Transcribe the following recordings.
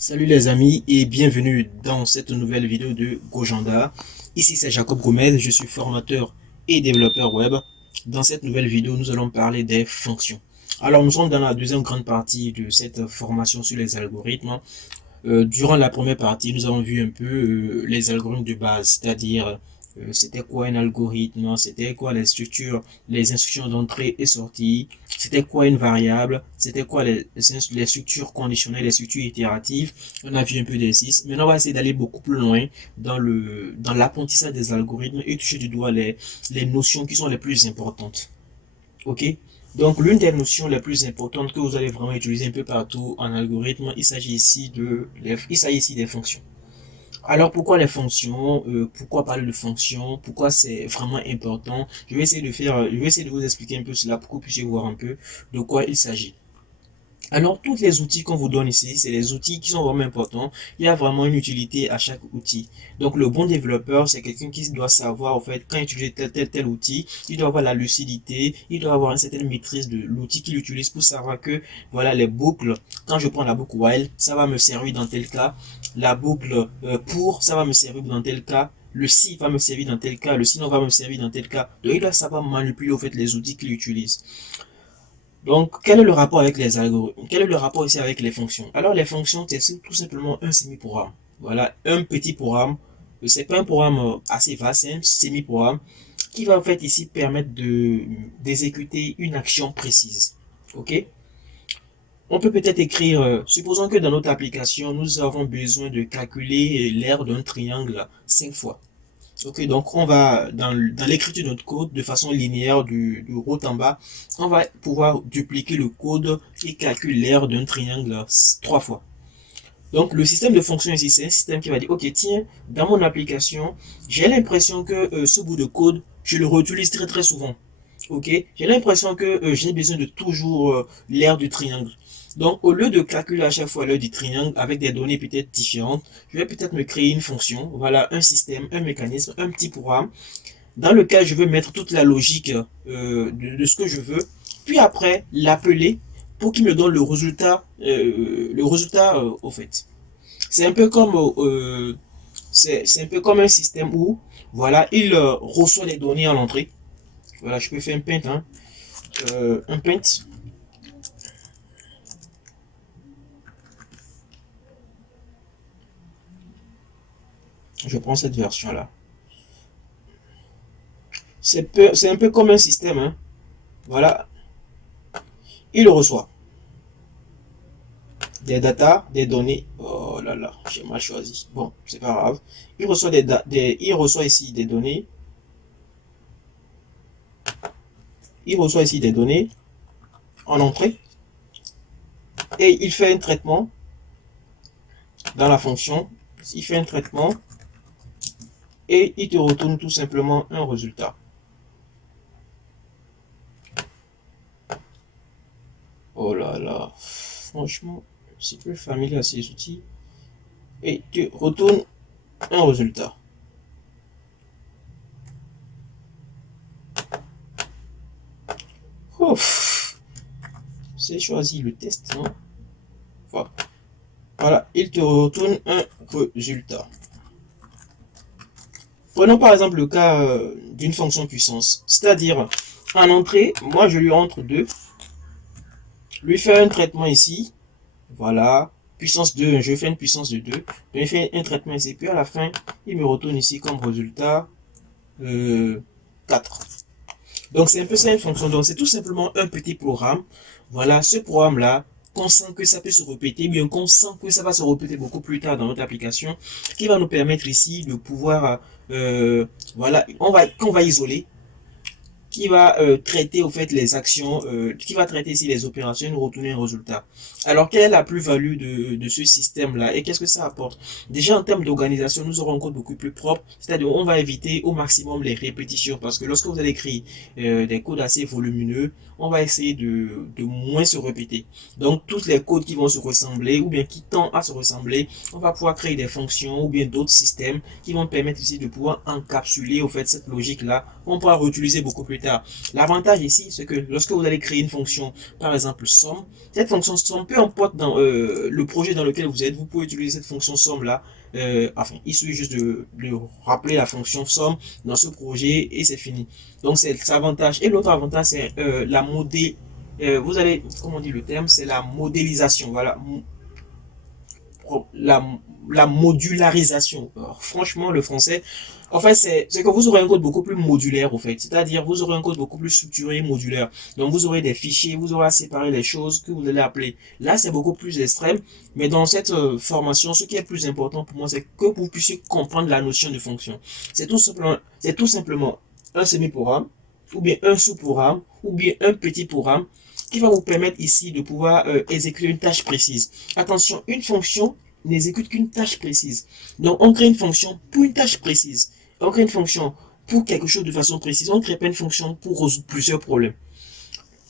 Salut les amis et bienvenue dans cette nouvelle vidéo de Gojanda. Ici c'est Jacob Gomez, je suis formateur et développeur web. Dans cette nouvelle vidéo, nous allons parler des fonctions. Alors nous sommes dans la deuxième grande partie de cette formation sur les algorithmes. Durant la première partie, nous avons vu un peu les algorithmes de base, c'est-à-dire c'était quoi un algorithme, c'était quoi les structures, les instructions d'entrée et sortie, c'était quoi une variable, c'était quoi les structures conditionnelles, les structures itératives. On a vu un peu des six. Maintenant, on va essayer d'aller beaucoup plus loin dans l'apprentissage des algorithmes et toucher du doigt les notions qui sont les plus importantes. Ok? Donc, l'une des notions les plus importantes que vous allez vraiment utiliser un peu partout en algorithme, il s'agit ici des fonctions. Alors, pourquoi les fonctions? Pourquoi parler de fonctions? Pourquoi c'est vraiment important? Je vais essayer de vous expliquer un peu cela pour que vous puissiez voir un peu de quoi il s'agit. Alors, tous les outils qu'on vous donne ici, c'est des outils qui sont vraiment importants. Il y a vraiment une utilité à chaque outil. Donc, le bon développeur, c'est quelqu'un qui doit savoir, en fait, quand utiliser tel outil, il doit avoir la lucidité, il doit avoir une certaine maîtrise de l'outil qu'il utilise pour savoir que, voilà, les boucles, quand je prends la boucle while, ça va me servir dans tel cas. La boucle pour, ça va me servir dans tel cas. Le si va me servir dans tel cas, le sinon va me servir dans tel cas. Donc, il doit savoir manipuler, en fait, les outils qu'il utilise. Donc, quel est le rapport avec les algorithmes? Quel est le rapport ici avec les fonctions? Alors, les fonctions, c'est tout simplement un semi-programme. Voilà, un petit programme. C'est pas un programme assez vaste, c'est un semi-programme qui va en fait ici permettre d'exécuter une action précise. Ok? On peut peut-être écrire, supposons que dans notre application, nous avons besoin de calculer l'aire d'un triangle 5 fois. Ok, donc on va, dans l'écriture de notre code, de façon linéaire, du haut en bas, on va pouvoir dupliquer le code qui calcule l'aire d'un triangle 3 fois. Donc le système de fonction ici, c'est un système qui va dire, ok, tiens, dans mon application, j'ai l'impression que ce bout de code, je le réutilise très très souvent. Ok, j'ai l'impression que j'ai besoin de toujours l'aire du triangle. Donc, au lieu de calculer à chaque fois l'aire du triangle avec des données peut-être différentes, je vais peut-être me créer une fonction, voilà, un système, un mécanisme, un petit programme, dans lequel je veux mettre toute la logique de ce que je veux, puis après l'appeler pour qu'il me donne le résultat au fait. C'est un peu comme c'est un peu comme un système où voilà, il reçoit les données à l'entrée. Voilà, je peux faire un paint, hein. Un paint. Je prends cette version là. C'est un peu comme un système, hein. Voilà, il reçoit des data, des données. Oh là là, j'ai mal choisi. Bon, c'est pas grave. Il reçoit ici des données. Il reçoit ici des données en entrée et il fait un traitement dans la fonction. Il fait un traitement et il te retourne tout simplement un résultat. Oh là là, franchement, c'est plus familier à ces outils. Et tu retournes un résultat. Ouf, c'est choisi le test, non? Voilà, il te retourne un résultat. Prenons par exemple le cas d'une fonction puissance. C'est-à-dire, en entrée, moi je lui entre 2, lui fais un traitement ici, voilà, puissance 2, je fais une puissance de 2, je fais un traitement ici, puis à la fin, il me retourne ici comme résultat 4. Donc c'est un peu ça une fonction, donc c'est tout simplement un petit programme. Voilà, ce programme-là, qu'on sent que ça peut se répéter, bien qu'on sent que ça va se répéter beaucoup plus tard dans notre application, qui va nous permettre ici de pouvoir, voilà, qu'on va isoler, qui va traiter au fait les actions, qui va traiter ici les opérations et nous retourner un résultat. Alors, quelle est la plus-value de ce système-là et qu'est-ce que ça apporte? Déjà, en termes d'organisation, nous aurons un code beaucoup plus propre, c'est-à-dire on va éviter au maximum les répétitions parce que lorsque vous allez écrire des codes assez volumineux, on va essayer de moins se répéter. Donc, tous les codes qui vont se ressembler ou bien qui tendent à se ressembler, on va pouvoir créer des fonctions ou bien d'autres systèmes qui vont permettre ici de pouvoir encapsuler au fait cette logique-là qu'on pourra réutiliser beaucoup plus tard tard. L'avantage ici, c'est que lorsque vous allez créer une fonction, par exemple somme, cette fonction somme, peu importe dans le projet dans lequel vous êtes, vous pouvez utiliser cette fonction somme là. Enfin, il suffit juste de rappeler la fonction somme dans ce projet et c'est fini. Donc c'est l'avantage. Et l'autre avantage, c'est la modé. Vous allez, comment on dit le terme, c'est la modélisation. Voilà, la, la modularisation. Alors, franchement, le français, en fait, c'est que vous aurez un code beaucoup plus modulaire, au fait. C'est-à-dire, vous aurez un code beaucoup plus structuré, modulaire. Donc, vous aurez des fichiers, vous aurez à séparer les choses que vous allez appeler. Là, c'est beaucoup plus extrême. Mais dans cette formation, ce qui est plus important pour moi, c'est que vous puissiez comprendre la notion de fonction. C'est tout simplement un semi-programme, ou bien un sous-programme, ou bien un petit programme qui va vous permettre ici de pouvoir exécuter une tâche précise. Attention, une fonction n'exécute qu'une tâche précise. Donc, on crée une fonction pour une tâche précise. On crée une fonction pour quelque chose de façon précise. On ne crée pas une fonction pour résoudre plusieurs problèmes.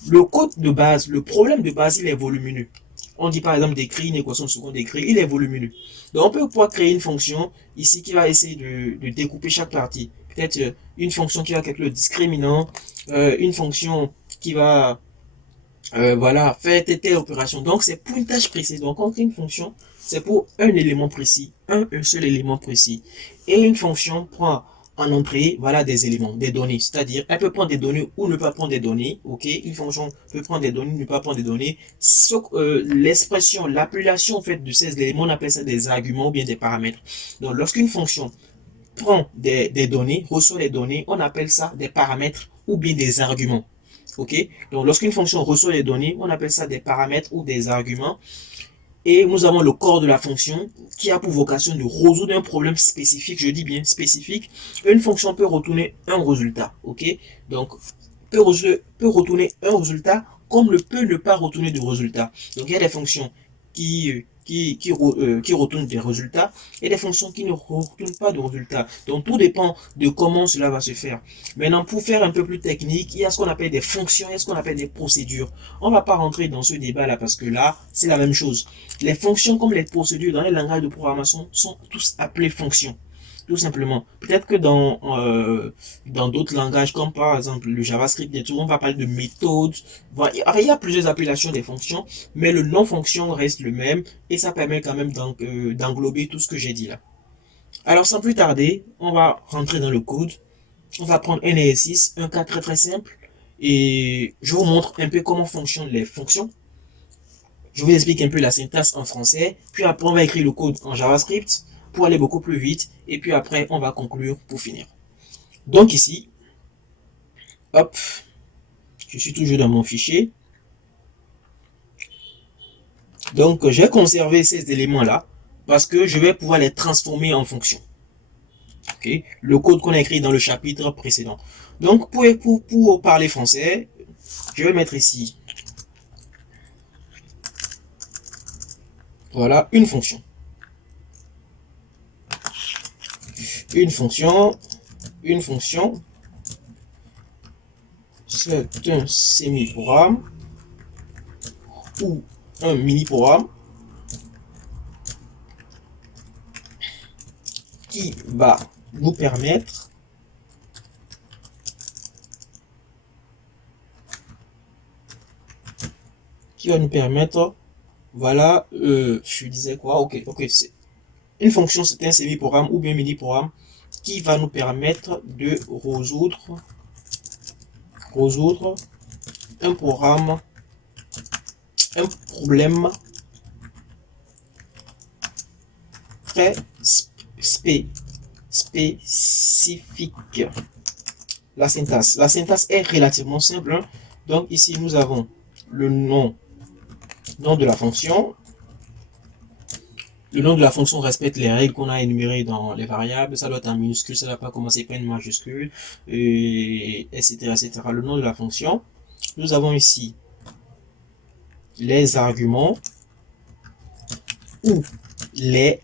Le code de base, le problème de base, il est volumineux. On dit par exemple d'écrire une équation de seconde degré, il est volumineux. Donc, on peut pouvoir créer une fonction ici qui va essayer de découper chaque partie. Peut-être une fonction qui va calculer le discriminant, une fonction qui va voilà, faire telle opération. Donc, c'est pour une tâche précise. Donc, on crée une fonction, c'est pour un élément précis, un seul élément précis. Et une fonction prend en entrée, voilà, des éléments, des données. C'est-à-dire, elle peut prendre des données ou ne pas prendre des données. Ok, une fonction peut prendre des données, ne pas prendre des données. L'expression, l'appellation en fait de ces éléments, on appelle ça des arguments ou bien des paramètres. Donc, lorsqu'une fonction prend des données, reçoit des données, on appelle ça des paramètres ou bien des arguments. Ok, donc lorsqu'une fonction reçoit les données, on appelle ça des paramètres ou des arguments. Et nous avons le corps de la fonction qui a pour vocation de résoudre un problème spécifique, je dis bien spécifique. Une fonction peut retourner un résultat. Ok, donc peut retourner un résultat comme le peut ne pas retourner de résultat. Donc il y a des fonctions qui retournent des résultats et des fonctions qui ne retournent pas de résultats. Donc tout dépend de comment cela va se faire. Maintenant, pour faire un peu plus technique, il y a ce qu'on appelle des fonctions et ce qu'on appelle des procédures. On ne va pas rentrer dans ce débat-là parce que là, c'est la même chose. Les fonctions comme les procédures dans les langages de programmation sont tous appelés fonctions. Tout simplement. Peut-être que dans d'autres langages, comme par exemple le JavaScript et tout, on va parler de méthodes. Voilà. Il y a plusieurs appellations des fonctions, mais le nom fonction reste le même et ça permet quand même d'englober tout ce que j'ai dit là. Alors sans plus tarder, on va rentrer dans le code. On va prendre un exercice, un cas très très simple et je vous montre un peu comment fonctionnent les fonctions. Je vous explique un peu la syntaxe en français, puis après on va écrire le code en JavaScript pour aller beaucoup plus vite et puis après on va conclure pour finir. Donc ici, hop, je suis toujours dans mon fichier. Donc je vais conserver ces éléments là parce que je vais pouvoir les transformer en fonction. Okay. Le code qu'on a écrit dans le chapitre précédent. Donc pour parler français, je vais mettre ici, voilà, une fonction. Une fonction, c'est un semi-programme ou un mini-programme qui va nous permettre voilà, je disais quoi, ok, c'est une fonction, c'est un semi-programme ou bien mini-programme qui va nous permettre de résoudre un problème très spécifique. La syntaxe est relativement simple, hein. Donc ici nous avons le nom de la fonction. Le nom de la fonction respecte les règles qu'on a énumérées dans les variables. Ça doit être en minuscule, ça ne doit pas commencer par une majuscule, etc., etc. Le nom de la fonction. Nous avons ici les arguments ou les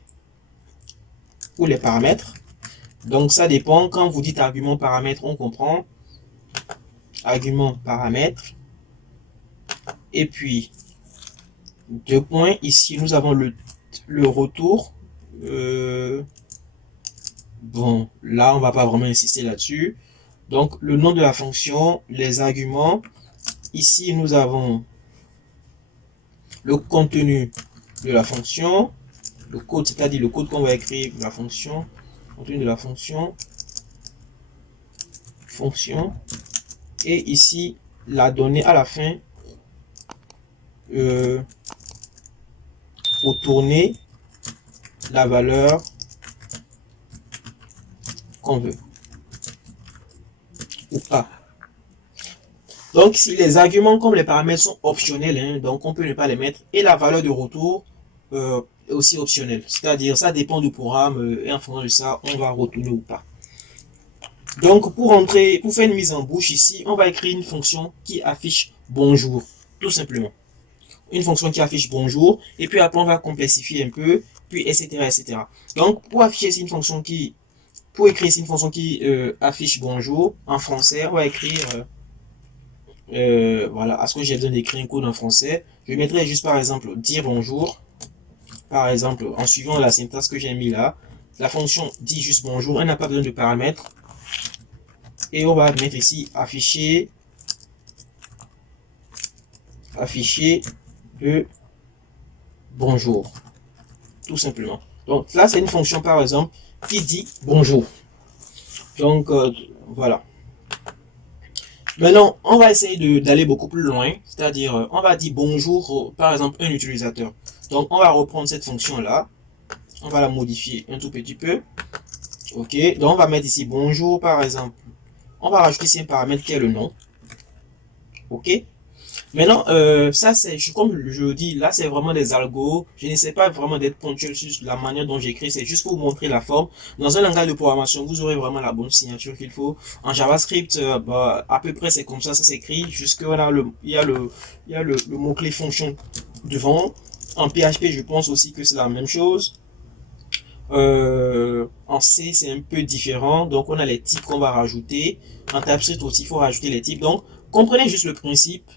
paramètres. Donc ça dépend. Quand vous dites argument, paramètre, on comprend. Argument, paramètre. Et puis, deux points. Ici, nous avons le retour. Bon, là, on va pas vraiment insister là-dessus. Donc, le nom de la fonction, les arguments. Ici, nous avons le contenu de la fonction, le code, c'est-à-dire le code qu'on va écrire de la fonction, contenu de la fonction, et ici, la donnée à la fin, retourner la valeur qu'on veut ou pas. Donc, si les arguments comme les paramètres sont optionnels, hein, donc on peut ne pas les mettre, et la valeur de retour est aussi optionnelle. C'est-à-dire, ça dépend du programme, et en fonction de ça, on va retourner ou pas. Donc, pour faire une mise en bouche ici, on va écrire une fonction qui affiche bonjour, tout simplement. Une fonction qui affiche bonjour, et puis après, on va complexifier un peu, puis etc., etc. Donc, pour afficher ici une fonction pour écrire ici une fonction qui affiche bonjour, en français, on va écrire... voilà, à ce que j'ai besoin d'écrire un code en français, je mettrai juste par exemple dire bonjour, par exemple en suivant la syntaxe que j'ai mis là. La fonction dit juste bonjour, elle n'a pas besoin de paramètres, et on va mettre ici afficher de bonjour, tout simplement. Donc là c'est une fonction par exemple qui dit bonjour. Donc voilà. Maintenant, on va essayer d'aller beaucoup plus loin, c'est-à-dire, on va dire bonjour, par exemple, un utilisateur. Donc, on va reprendre cette fonction-là, on va la modifier un tout petit peu. Ok, donc on va mettre ici bonjour, par exemple. On va rajouter ici un paramètre qui est le nom. Ok. Maintenant, ça c'est, comme je dis, là c'est vraiment des algos. Je n'essaie pas vraiment d'être ponctuel sur la manière dont j'écris, c'est juste pour vous montrer la forme. Dans un langage de programmation, vous aurez vraiment la bonne signature qu'il faut. En JavaScript, à peu près c'est comme ça s'écrit. Jusque là, il y a le mot-clé fonction devant. En PHP, je pense aussi que c'est la même chose. En C, c'est un peu différent. Donc, on a les types qu'on va rajouter. En TypeScript aussi, il faut rajouter les types. Donc, comprenez juste le principe.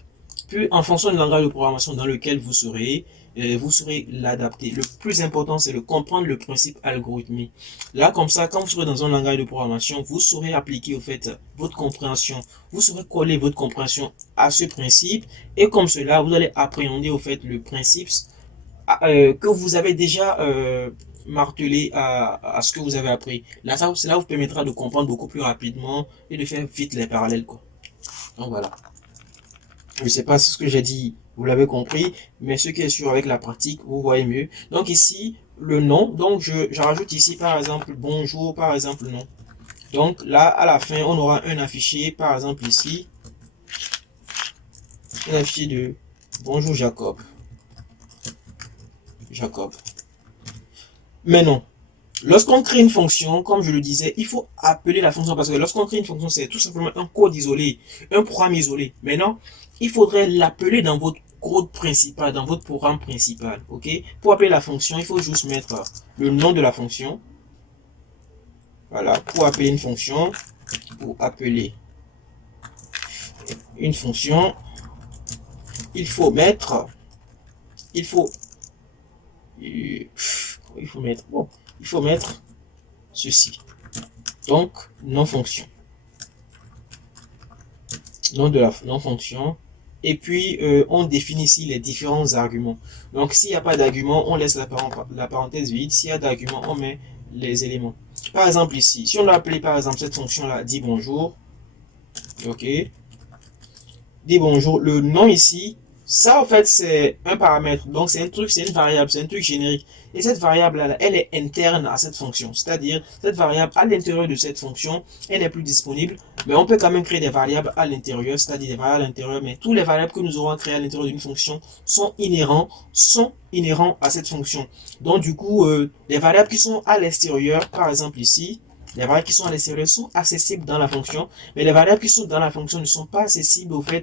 Puis, en fonction du langage de programmation dans lequel vous saurez l'adapter. Le plus important, c'est de comprendre le principe algorithmique. Là, comme ça, quand vous serez dans un langage de programmation, vous saurez appliquer, au fait, votre compréhension. Vous saurez coller votre compréhension à ce principe. Et comme cela, vous allez appréhender, au fait, le principe que vous avez déjà martelé à ce que vous avez appris. Là, cela vous permettra de comprendre beaucoup plus rapidement et de faire vite les parallèles, quoi. Donc, voilà. Je sais pas si ce que j'ai dit, vous l'avez compris, mais ce qui est sûr avec la pratique, vous voyez mieux. Donc ici, le nom, donc je rajoute ici par exemple bonjour, par exemple nom. Donc là, à la fin, on aura un affiché, par exemple ici, un affiché de bonjour Jacob. Maintenant, lorsqu'on crée une fonction, comme je le disais, il faut appeler la fonction parce que lorsqu'on crée une fonction, c'est tout simplement un code isolé, un programme isolé. Maintenant, il faudrait l'appeler dans votre code principal, dans votre programme principal. Ok? Pour appeler la fonction, il faut juste mettre le nom de la fonction. Voilà, pour appeler une fonction, il faut mettre, il faut mettre ceci. Donc, non-fonction. Nom de la non-fonction. Et puis, on définit ici les différents arguments. Donc, s'il n'y a pas d'argument, on laisse la parenthèse vide. S'il y a d'argument, on met les éléments. Par exemple, ici, si on a appelé, par exemple, cette fonction-là, dit bonjour. Ok. Dit bonjour. Le nom ici, ça, en fait, c'est un paramètre. Donc, c'est une variable, c'est un truc générique. Et cette variable-là, elle est interne à cette fonction. C'est-à-dire, cette variable, à l'intérieur de cette fonction, elle n'est plus disponible. Mais on peut quand même créer des variables à l'intérieur, c'est-à-dire des variables à l'intérieur. Mais tous les variables que nous aurons créées à l'intérieur d'une fonction sont inhérents à cette fonction. Donc, du coup, les variables qui sont à l'extérieur, par exemple ici, les variables qui sont à l'extérieur sont accessibles dans la fonction, mais les variables qui sont dans la fonction ne sont pas accessibles au fait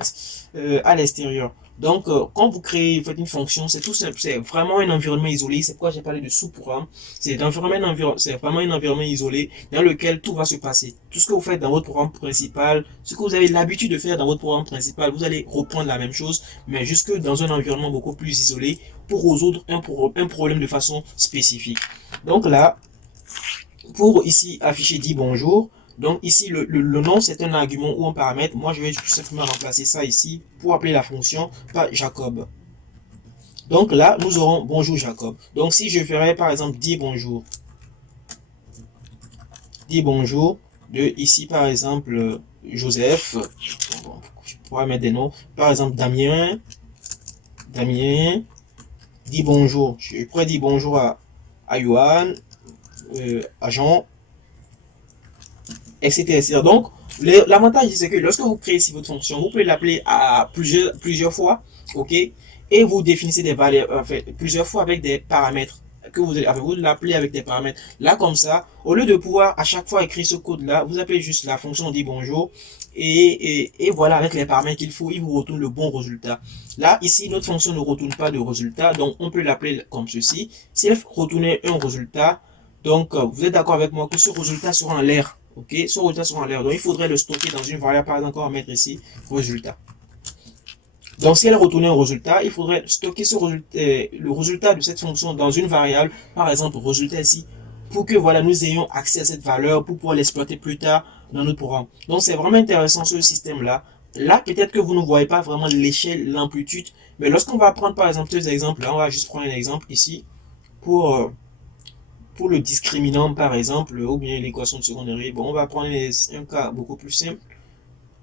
à l'extérieur. Donc, quand vous créez, faites une fonction, c'est tout simple, c'est vraiment un environnement isolé. C'est pourquoi j'ai parlé de sous-programme. C'est vraiment un environnement isolé dans lequel tout va se passer. Tout ce que vous faites dans votre programme principal, ce que vous avez l'habitude de faire dans votre programme principal, vous allez reprendre la même chose, mais jusque dans un environnement beaucoup plus isolé pour résoudre un problème de façon spécifique. Donc là, pour ici afficher dit bonjour, Donc ici, le nom, c'est un argument ou un paramètre. Moi, je vais tout simplement remplacer ça ici pour appeler la fonction par Jacob. Donc là, nous aurons bonjour Jacob. Donc si je ferais par exemple dis bonjour, de ici par exemple Joseph, je pourrais mettre des noms, par exemple Damien, dis bonjour, je pourrais dire bonjour à Johan, à Jean, etc. Donc l'avantage c'est que lorsque vous créez ici votre fonction, vous pouvez l'appeler à plusieurs fois, ok, et vous définissez des valeurs, enfin, plusieurs fois avec des paramètres que vous l'appelez avec des paramètres. Là, comme ça, au lieu de pouvoir à chaque fois écrire ce code-là, vous appelez juste la fonction dit bonjour et voilà, avec les paramètres qu'il faut, il vous retourne le bon résultat. Là, ici, notre fonction ne retourne pas de résultat, donc on peut l'appeler comme ceci. Si elle retournait un résultat, donc vous êtes d'accord avec moi que ce résultat sera en l'air. Ok, ce résultat sera en l'air. Donc il faudrait le stocker dans une variable, par exemple, on va mettre ici résultat. Donc, si elle retournait un résultat, il faudrait stocker le résultat de cette fonction dans une variable, par exemple, résultat ici, pour que voilà, nous ayons accès à cette valeur pour pouvoir l'exploiter plus tard dans notre programme. Donc, c'est vraiment intéressant ce système-là. Là, peut-être que vous ne voyez pas vraiment l'échelle, l'amplitude, mais lorsqu'on va prendre par exemple ces exemples, là, on va juste prendre un exemple ici pour, pour le discriminant, par exemple, ou bien l'équation de secondaire. Bon, on va prendre un cas beaucoup plus simple.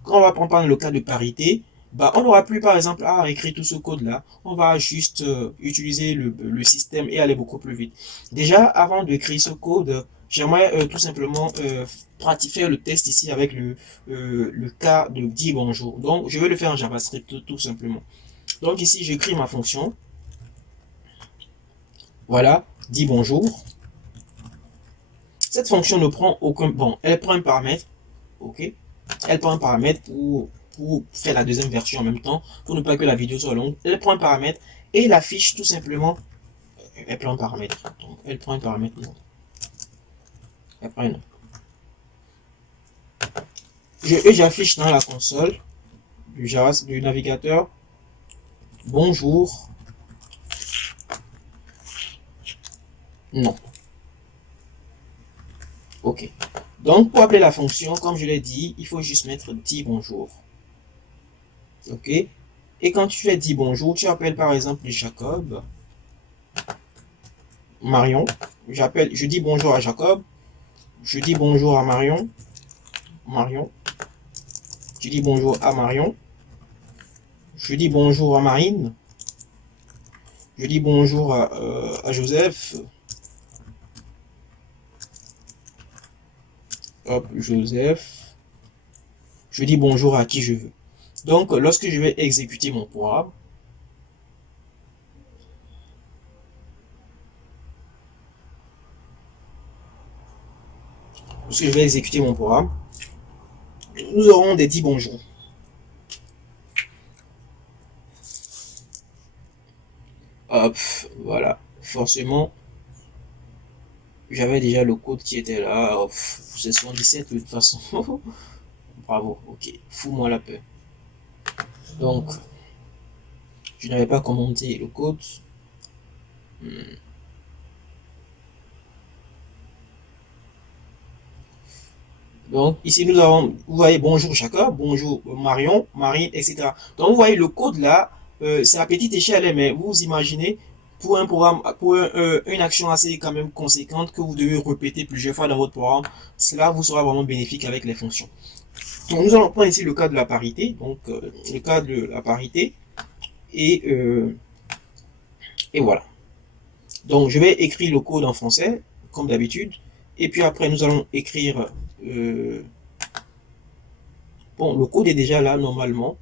Quand on va prendre le cas de parité, bah, on n'aura plus par exemple à écrire tout ce code là, on va juste utiliser le système et aller beaucoup plus vite. Déjà avant d'écrire ce code, j'aimerais tout simplement faire le test ici avec le cas de dire bonjour. Donc je vais le faire en JavaScript tout simplement. Donc ici j'écris ma fonction, voilà, dit bonjour. Cette fonction ne prend aucun, bon, elle prend un paramètre, ok, elle prend un paramètre pour faire la deuxième version en même temps, pour ne pas que la vidéo soit longue. Elle prend un paramètre et elle affiche tout simplement, elle prend un paramètre, donc elle prend un paramètre, non. Elle prend un, j'affiche dans la console du navigateur, bonjour, non, ok. Donc pour appeler la fonction, comme je l'ai dit, il faut juste mettre dit bonjour, ok. Et quand tu fais dit bonjour, tu appelles par exemple Jacob, Marion, je dis bonjour à Jacob, je dis bonjour à Marion, je dis bonjour à Marion, je dis bonjour à Marine, je dis bonjour à Joseph, hop, Joseph, je dis bonjour à qui je veux. Donc, lorsque je vais exécuter mon programme, nous aurons des 10 bonjours. Hop, voilà. Forcément, j'avais déjà le code qui était là. C'est 77 de toute façon. Bravo, ok. Fous-moi la paix. Donc, je n'avais pas commenté le code. Donc ici nous avons, vous voyez bonjour Jacob, bonjour Marion, Marine, etc. Donc vous voyez le code là, c'est à petite échelle, mais vous imaginez pour un programme, pour une action assez quand même conséquente que vous devez répéter plusieurs fois dans votre programme, cela vous sera vraiment bénéfique avec les fonctions. Donc nous allons prendre ici le cas de la parité, donc le cas de la parité et voilà. Donc je vais écrire le code en français comme d'habitude et puis après nous allons écrire bon, le code est déjà là normalement.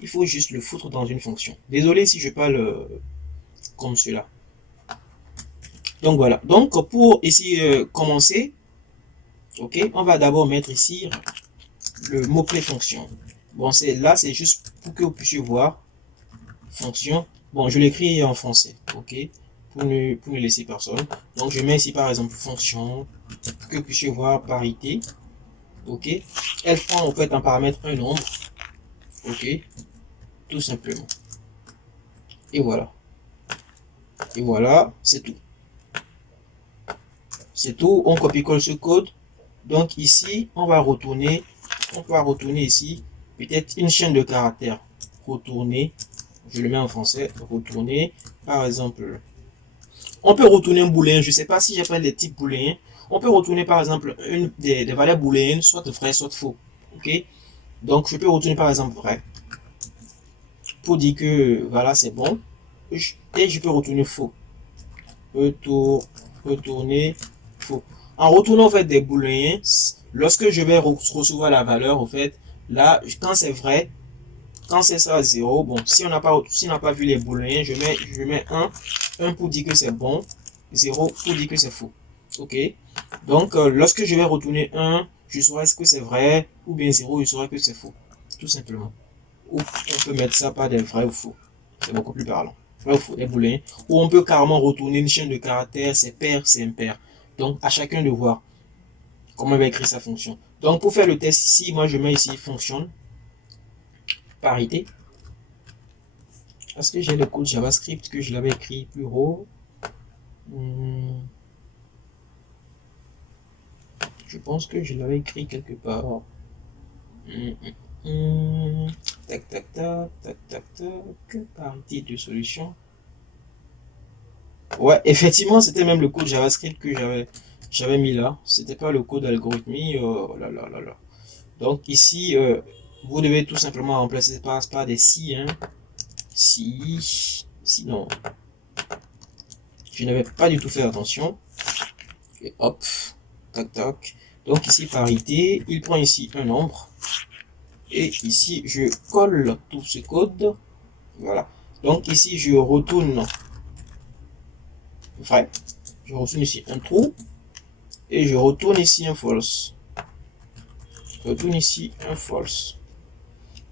Il faut juste le foutre dans une fonction. Désolé si je parle comme cela. Donc voilà. Donc pour ici commencer, ok, on va d'abord mettre ici le mot-clé fonction. Bon, là, c'est juste pour que vous puissiez voir fonction. Bon, je l'écris en français, ok, pour ne laisser personne. Donc je mets ici par exemple fonction, pour que vous puissiez voir parité, ok. Elle prend en fait un paramètre un nombre, ok, tout simplement. Et voilà. Et voilà, c'est tout. C'est tout. On copie-colle ce code. Donc ici, on va retourner ici, peut-être une chaîne de caractères. Retourner, je le mets en français, retourner, par exemple, on peut retourner un booléen, je ne sais pas si j'appelle les types booléens. On peut retourner par exemple des valeurs booléennes, soit vrai, soit faux. Ok? Donc je peux retourner par exemple vrai. Pour dire que voilà, c'est bon. Et je peux retourner faux. Retourner faux. En retournant en fait des booléens, lorsque je vais recevoir la valeur, au fait, là, quand c'est vrai, quand c'est ça 0, bon, si on n'a pas vu les booléens, je mets 1 pour dire que c'est bon, 0 pour dire que c'est faux. Ok? Donc, lorsque je vais retourner 1, je saurai ce que c'est vrai, ou bien 0, je saurai que c'est faux. Tout simplement. Ou on peut mettre ça par des vrais ou faux. C'est beaucoup plus parlant. Vrai ou faux, des booléens. Ou on peut carrément retourner une chaîne de caractères, c'est pair, c'est impair. Donc, à chacun de voir comment on va écrire sa fonction. Donc, pour faire le test ici, moi je mets ici fonction, parité. Est-ce que j'ai le code JavaScript que je l'avais écrit plus haut? Je pense que je l'avais écrit quelque part. Tac, tac, tac, tac, tac, tac. Parité de solution. Ouais, effectivement, c'était même le code JavaScript que j'avais mis là. C'était pas le code algorithmique. Oh là là là là. Donc ici, vous devez tout simplement remplacer par des si, hein. Si, sinon, je n'avais pas du tout fait attention. Et hop, tac tac. Donc ici parité, il prend ici un nombre. Et ici, je colle tout ce code. Voilà. Donc ici, je retourne vrai. Je retourne ici un true. Et je retourne ici un false. Je retourne ici un false.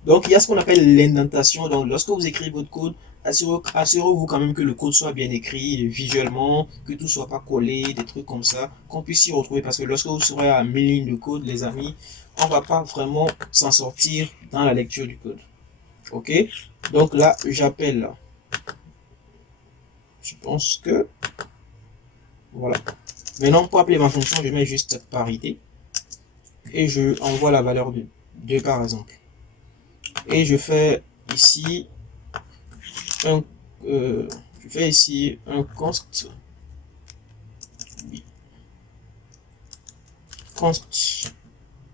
Donc il y a ce qu'on appelle l'indentation. Donc lorsque vous écrivez votre code, assurez-vous quand même que le code soit bien écrit visuellement, que tout soit pas collé, des trucs comme ça, qu'on puisse s'y retrouver. Parce que lorsque vous serez à 1000 lignes de code, les amis, on va pas vraiment s'en sortir dans la lecture du code. Ok? Donc là, j'appelle. Je pense que voilà. Maintenant, pour appeler ma fonction, je mets juste parité et je envoie la valeur de 2 par exemple. Et je fais ici un const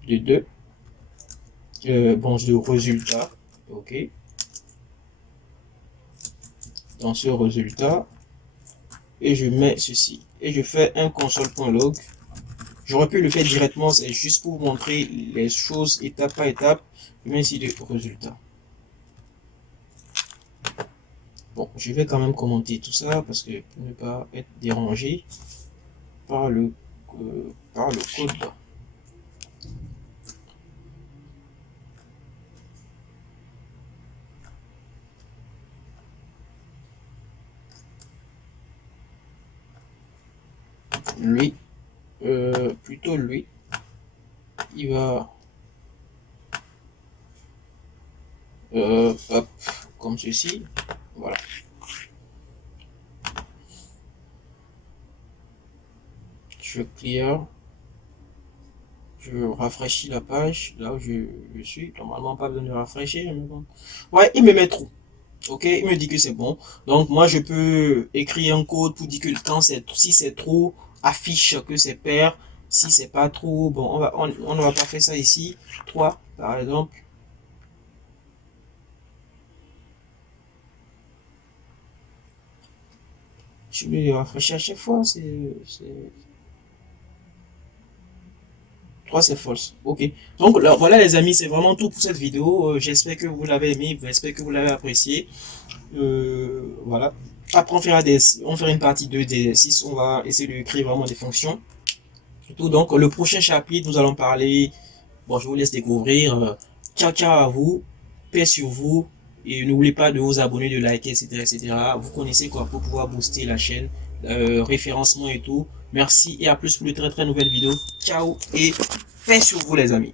de 2 bon de résultat. Ok, dans ce résultat, et je mets ceci et je fais un console.log. J'aurais pu le faire directement, c'est juste pour vous montrer les choses étape par étape. Je mets ici le résultat. Bon, je vais quand même commenter tout ça parce que pour ne pas être dérangé par le code. Lui, plutôt lui, il va hop, comme ceci, voilà. Je clear, je rafraîchis la page là où je suis. Normalement pas besoin de rafraîchir, mais bon. Ouais, il me met trop. Ok, il me dit que c'est bon. Donc moi je peux écrire un code pour dire que quand si c'est trop, affiche que c'est pair. Si c'est pas trop, bon, on ne va pas faire ça ici. 3 par exemple. Je vais rafraîchir à chaque fois. 3 c'est false. Ok. Donc là, voilà les amis, c'est vraiment tout pour cette vidéo. J'espère que vous l'avez aimé, j'espère que vous l'avez apprécié. Voilà. Après on fera une partie 2 des 6. On va essayer de créer vraiment des fonctions. Tout. Donc le prochain chapitre, nous allons parler. Bon, je vous laisse découvrir. Ciao ciao à vous. Paix sur vous. Et n'oubliez pas de vous abonner, de liker, etc., etc. Vous connaissez quoi pour pouvoir booster la chaîne, référencement et tout. Merci et à plus pour de très très nouvelles vidéos. Ciao et paix sur vous les amis.